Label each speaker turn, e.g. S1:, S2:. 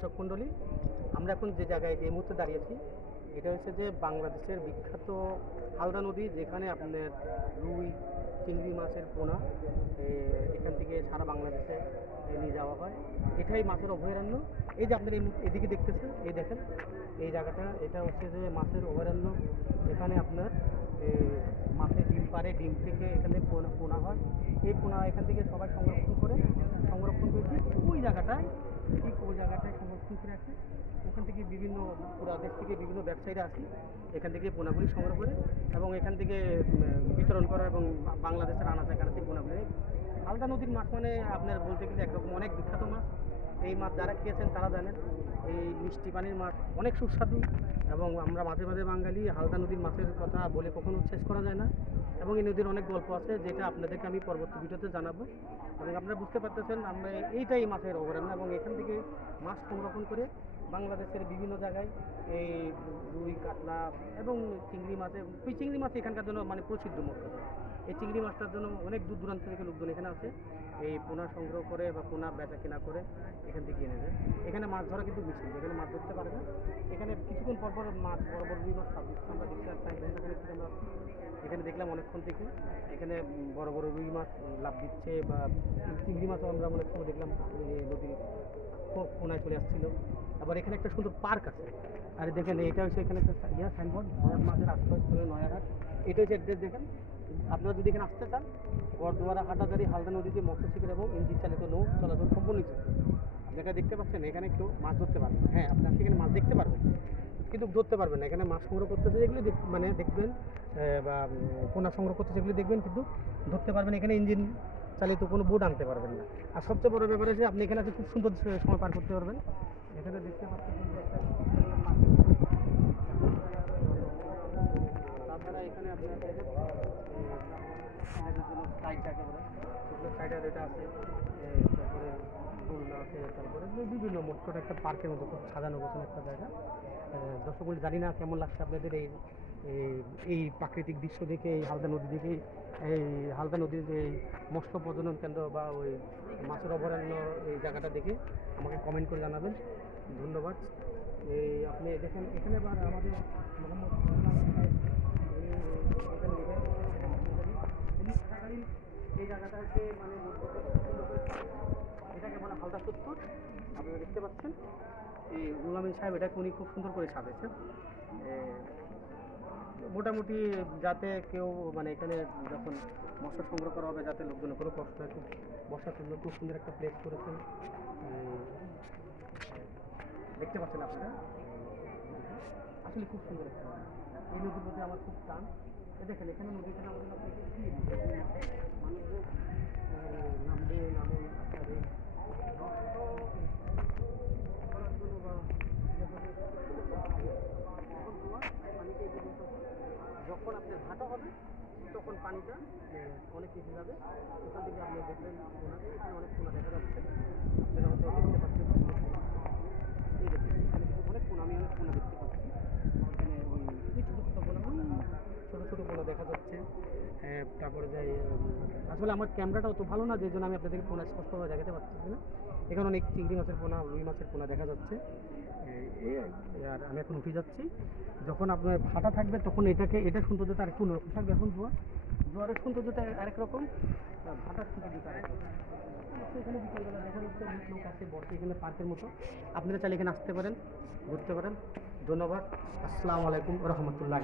S1: দর্শক মণ্ডলী, আমরা এখন যে জায়গায় এই মুহূর্তে দাঁড়িয়েছি, এটা হচ্ছে যে বাংলাদেশের বিখ্যাত হালদা নদী, যেখানে আপনার রুই, চিংড়ি মাছের পোনা এখান থেকে সারা বাংলাদেশে নিয়ে যাওয়া হয়। এটাই মাছের অভয়ারণ্য। এই যে আপনার এদিকে দেখতেছেন, এই দেখেন, এই জায়গাটা, এটা হচ্ছে যে মাছের অভয়ারণ্য। এখানে আপনার মাছের ডিম পারে ডিম থেকে এখানে পোনা পোনা হয়। এই পোনা এখান থেকে সবাই সংরক্ষণ করে সংরক্ষণ করে ওই জায়গাটায় ঠিক ওই জায়গাটায় সংরক্ষণ করে রাখে। ওখান থেকে বিভিন্ন, পুরা দেশ থেকে বিভিন্ন ব্যবসায়ীরা আসে এখান থেকে পোনাগুলি সংগ্রহ করে এবং এখান থেকে বিতরণ করা এবং বাংলাদেশের আনাচে কানাচে পোনাগুলি আলদা নদীর মাছ মানে আপনার বলতে গেলে একরকম অনেক বিখ্যাত মাছ। এই মাছ যারা খেয়েছেন তারা জানেন, এই মিষ্টি পানির মাছ অনেক সুস্বাদু এবং আমরা মাঝে মাঝে বাঙালি হালদা নদীর মাছের কথা বলে কখনো শেষ করা যায় না এবং এই নদীর অনেক গল্প আছে যেটা আপনাদেরকে আমি পরবর্তী ভিডিওতে জানাব। এবং আপনারা বুঝতে পারতেছেন আমরা এইটাই মাছের অভয়ারণ্য এবং এখান থেকে মাছ সংরক্ষণ করে বাংলাদেশের বিভিন্ন জায়গায় এই রুই, কাতলা এবং চিংড়ি মাছ এবং ওই চিংড়ি মাছ এখানকার জন্য মানে প্রসিদ্ধ কথা। এই চিংড়ি মাছটার জন্য অনেক দূর দূরান্ত থেকে লোকজন এখানে আসে। এই পোনা সংগ্রহ করে বা পোনা বেচা কেনা করে এখান থেকে এনে যায় এখানে মাছ ধরা কিন্তু মিছিল এখানে মাছ ধরতে পারে না। এখানে কিছুক্ষণ পর পর মাছ, বড় বড় রুই মাছ আমরা আমরা এখানে দেখলাম অনেকক্ষণ থেকে। এখানে বড় বড় রুই মাছ লাভ দিচ্ছে বা চিংড়ি মাছও আমরা অনেক সময় দেখলাম এই নদীর কোনায় চলে আসছিল। আবার এখানে একটা সুন্দর পার্ক আছে। আর দেখেন, এটা হচ্ছে এখানে একটা ইয়া সাইনবোর্ড ভরত মাছের আশ্রয়স্থলে নয়াঘাট। এটা হচ্ছে অ্যাড্রেস দেখেন। আপনারা যদি এখানে আসতে চান, বরদুয়ারা হাটাদারি হালদা নদীতে মৎস্য শিকার এবং ইঞ্জিন চালিত নৌ চলাচল সম্পূর্ণ আপনারা দেখতে পাচ্ছেন, এখানে কেউ মাছ ধরতে পারবেন হ্যাঁ আপনারা সেখানে মাছ দেখতে পারবেন, কিন্তু ধরতে পারবেন না। এখানে মাছ সংগ্রহ করতেছে যেগুলো মানে দেখবেন বা পোনা সংগ্রহ করতেছে সেগুলো দেখবেন, কিন্তু ধরতে পারবেন এখানে ইঞ্জিন চালিত কোনো বোট আনতে পারবেন না। আর সবচেয়ে বড় ব্যাপার আছে আপনি এখানে খুব সুন্দর সময় পার করতে পারবেন। এখানে দেখতে এখানে এটা আছে তারপরে আছে, তারপরে বিভিন্ন মোট একটা পার্কের মতো খুব সাজানো গোছানো একটা জায়গা। দর্শক জানি না কেমন লাগছে আপনাদের এই এই- প্রাকৃতিক দৃশ্য দেখে এই হালদা নদী দেখে এই হালদা নদীর এই মৎস্য প্রজনন কেন্দ্র বা ওই মাছের অভয়ারণ্য এই জায়গাটা দেখে আমাকে কমেন্ট করে জানাবেন। ধন্যবাদ। এই আপনি দেখেন এখানে বা আমাদের এই জায়গাটাকে মানে এটাকে বলে হালদা সত্তর। আপনারা দেখতে পাচ্ছেন। এই রুলামিন সাহেব এটাকে উনি খুব সুন্দর করে সাজাইছেন। এ, মোটামুটি যাতে কেউ মানে এখানে যখন মশা সংগ্রহ করা হবে যাতে লোকজনের কোনো কষ্ট হয় খুব বসার জন্য খুব সুন্দর একটা প্লেস করেছেন দেখতে পাচ্ছেন আপনারা আসলে খুব সুন্দর একটা এই নদীর প্রতি আমার খুব টান দেখেন এখানে জন্য আপনাকে কি নামবে নামে আপনাদের যখন আপনার ভাটা হবে, তখন পানিটা অনেক বেশি যাবে। ওখান থেকে আপনি দেখবেন পোনা এখানে অনেক পোনা দেখা যাচ্ছে। আপনারা হয়তো দেখতে পাচ্ছেন। এই দেখুন, এখানে কিন্তু অনেক পোনা আমি অনেক পোনা দেখতে পাচ্ছি। এখানে ওই ছোটো ছোটো পোনা ছোটো ছোটো পোনা দেখা যাচ্ছে। তারপরে যাই আসলে আমার ক্যামেরাটা অত ভালো না, যে জন্য আমি আপনাদেরকে পোনা স্পষ্টভাবে দেখাতে পারতেছি না। এখানে অনেক চিংড়ি মাছের পোনা, রুই মাছের পোনা দেখা যাচ্ছে। আর আমি এখন উঠে যাচ্ছি। যখন আপনার ভাটা থাকবে তখন এটাকে, এটা সৌন্দর্যটা আরেকটু অন্যরকম থাকবে। এখন জোয়ার, জোয়ারের সৌন্দর্যটা আরেক রকম ভাটার সৌন্দর্যটা আরেক রকম। এখানে বিকেলবেলা আছে, বসে এখানে পার্কের মতো। আপনারা চাইলে এখানে আসতে পারেন, ঘুরতে পারেন। ধন্যবাদ। আসসালামু আলাইকুম রহমতুল্লাহ